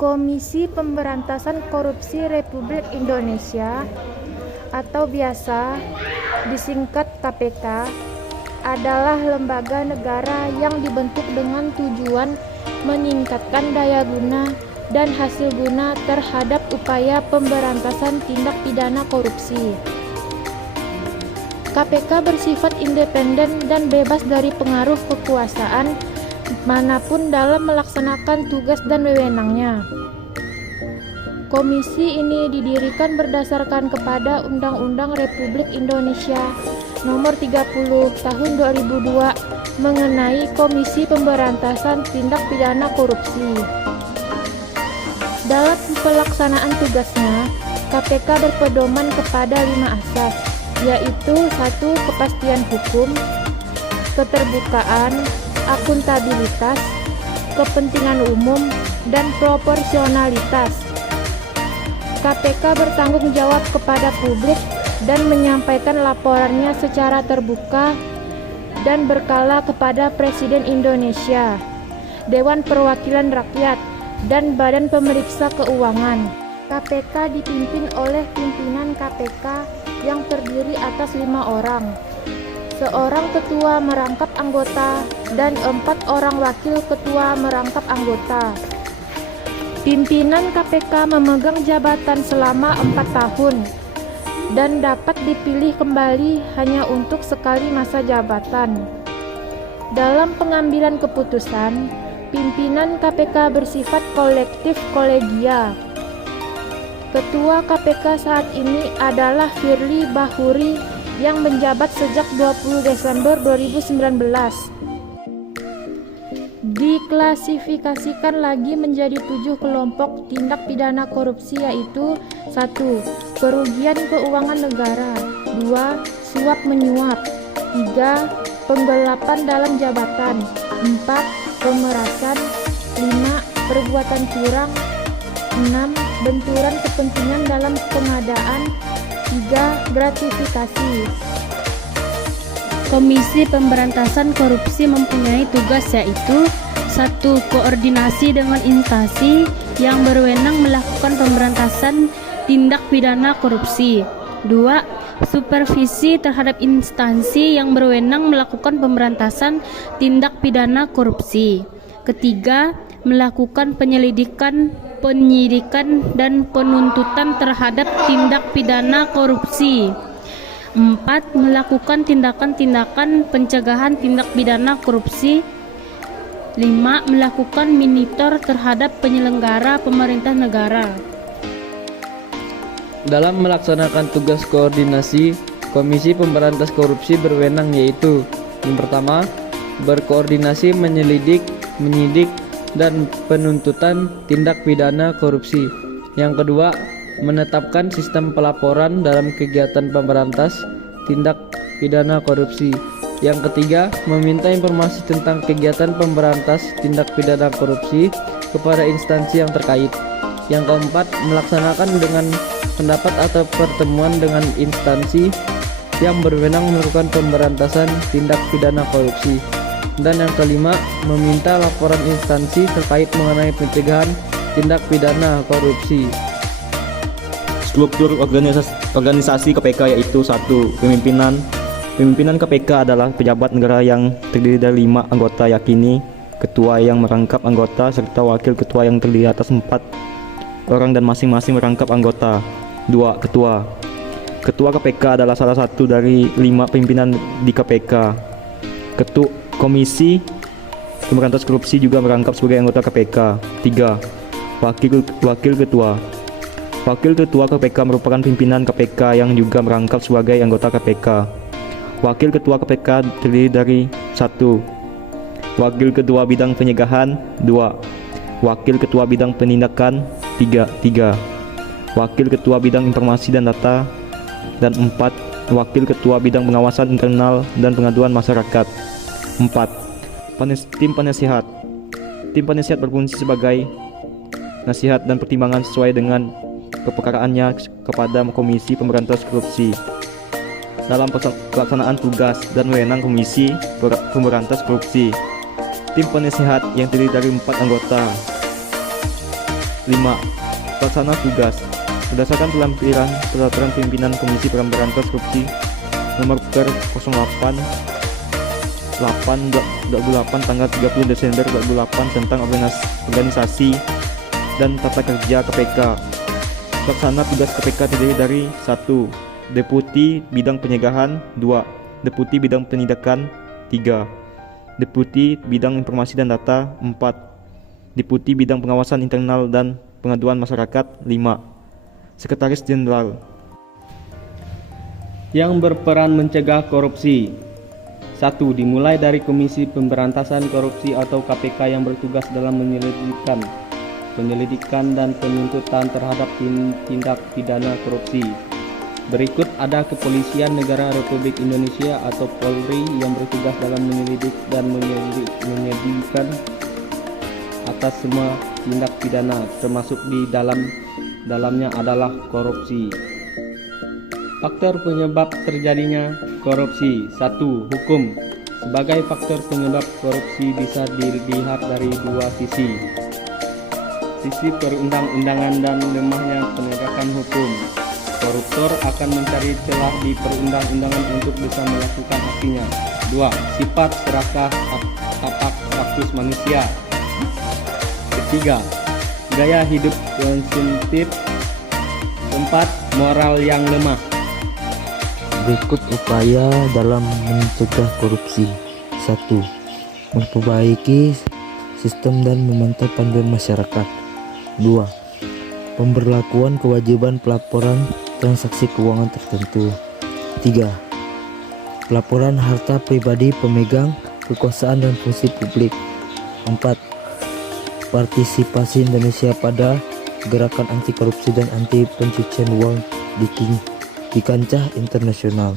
Komisi Pemberantasan Korupsi Republik Indonesia atau biasa disingkat KPK adalah lembaga negara yang dibentuk dengan tujuan meningkatkan daya guna dan hasil guna terhadap upaya pemberantasan tindak pidana korupsi. KPK bersifat independen dan bebas dari pengaruh kekuasaan manapun dalam melaksanakan tugas dan wewenangnya. Komisi ini didirikan berdasarkan kepada Undang-Undang Republik Indonesia Nomor 30 Tahun 2002 mengenai Komisi Pemberantasan Tindak Pidana Korupsi. Dalam pelaksanaan tugasnya, KPK berpedoman kepada 5 asas, yaitu 1. Kepastian hukum, keterbukaan, akuntabilitas, kepentingan umum, dan proporsionalitas. KPK bertanggung jawab kepada publik dan menyampaikan laporannya secara terbuka dan berkala kepada Presiden Indonesia, Dewan Perwakilan Rakyat, dan Badan Pemeriksa Keuangan. KPK dipimpin oleh pimpinan KPK yang terdiri atas 5 orang. Seorang ketua merangkap anggota dan 4 orang wakil ketua merangkap anggota. Pimpinan KPK memegang jabatan selama 4 tahun dan dapat dipilih kembali hanya untuk sekali masa jabatan. Dalam pengambilan keputusan, pimpinan KPK bersifat kolektif kolegial. Ketua KPK saat ini adalah Firly Bahuri yang menjabat sejak 20 Desember 2019. Diklasifikasikan lagi menjadi 7 kelompok tindak pidana korupsi, yaitu 1. Kerugian keuangan negara, 2. Suap menyuap, 3. Penggelapan dalam jabatan, 4. Pemerasan, 5. Perbuatan curang, 6. Benturan kepentingan dalam pengadaan, 3. Gratifikasi. Komisi Pemberantasan Korupsi mempunyai tugas yaitu 1. Koordinasi dengan instansi yang berwenang melakukan pemberantasan tindak pidana korupsi. 2. Supervisi terhadap instansi yang berwenang melakukan pemberantasan tindak pidana korupsi. Ketiga, melakukan penyelidikan, penyidikan, dan penuntutan terhadap tindak pidana korupsi. 4. Melakukan tindakan-tindakan pencegahan tindak pidana korupsi. 5. Melakukan monitor terhadap penyelenggara pemerintah negara. Dalam melaksanakan tugas koordinasi, Komisi Pemberantas Korupsi berwenang yaitu: yang pertama, berkoordinasi menyelidik, menyidik, dan penuntutan tindak pidana korupsi. Yang kedua, menetapkan sistem pelaporan dalam kegiatan pemberantas tindak pidana korupsi. Yang ketiga, meminta informasi tentang kegiatan pemberantas tindak pidana korupsi kepada instansi yang terkait. Yang keempat, melaksanakan dengan pendapat atau pertemuan dengan instansi yang berwenang melakukan pemberantasan tindak pidana korupsi. Dan yang kelima, meminta laporan instansi terkait mengenai pencegahan tindak pidana korupsi. Struktur organisasi KPK yaitu 1. Pemimpinan. Pimpinan KPK adalah pejabat negara yang terdiri dari 5 anggota, yakni ketua yang merangkap anggota serta wakil ketua yang terdiri atas 4 orang dan masing-masing merangkap anggota. 2. Ketua. Ketua KPK adalah salah satu dari 5 pimpinan di KPK. Ketua Komisi Pemberantasan Korupsi juga merangkap sebagai anggota KPK. 3. Wakil Ketua. Wakil Ketua KPK merupakan pimpinan KPK yang juga merangkap sebagai anggota KPK. Wakil Ketua KPK terdiri dari 1. Wakil Ketua Bidang Pencegahan, 2. Wakil Ketua Bidang Penindakan, 3. Wakil Ketua Bidang Informasi dan Data, dan 4. Wakil Ketua Bidang Pengawasan Internal dan Pengaduan Masyarakat. 4. Tim penasihat. Tim penasihat berfungsi sebagai nasihat dan pertimbangan sesuai dengan kepekaraannya kepada Komisi Pemberantasan Korupsi dalam pelaksanaan tugas dan wewenang Komisi Pemberantasan Korupsi. Tim penasihat yang terdiri dari 4 anggota. 5. 5. Pelaksana tugas. Berdasarkan lampiran peraturan pimpinan Komisi Pemberantasan Korupsi nomor per 08 8/28 tanggal 30 Desember 2008 tentang organisasi dan tata kerja KPK. Pelaksana tugas KPK terdiri dari 1. Deputi Bidang Pencegahan, 2. Deputi Bidang Penindakan, 3. Deputi Bidang Informasi dan Data, 4. Deputi Bidang Pengawasan Internal dan Pengaduan Masyarakat, 5. Sekretaris Jenderal yang berperan mencegah korupsi. 1. Dimulai dari Komisi Pemberantasan Korupsi atau KPK yang bertugas dalam penyelidikan dan penuntutan terhadap tindak pidana korupsi. Berikut ada Kepolisian Negara Republik Indonesia atau Polri yang bertugas dalam menyelidik dan menyelidikan atas semua tindak pidana termasuk di dalamnya adalah korupsi. Faktor penyebab terjadinya korupsi. 1. Hukum. Sebagai faktor penyebab korupsi bisa dilihat dari dua sisi. Sisi perundang-undangan dan lemahnya penegakan hukum. Koruptor akan mencari celah di perundang-undangan untuk bisa melakukan aksinya. 2. Sifat serakah hak status manusia. Ketiga, gaya hidup konsumtif. 4. Moral yang lemah. Berikut upaya dalam mencegah korupsi. 1. Memperbaiki sistem dan memantau panduan masyarakat. 2. Pemberlakuan kewajiban pelaporan transaksi keuangan tertentu. 3. Pelaporan harta pribadi pemegang kekuasaan dan fungsi publik. 4. Partisipasi Indonesia pada gerakan anti korupsi dan anti pencucian uang di kancah internasional.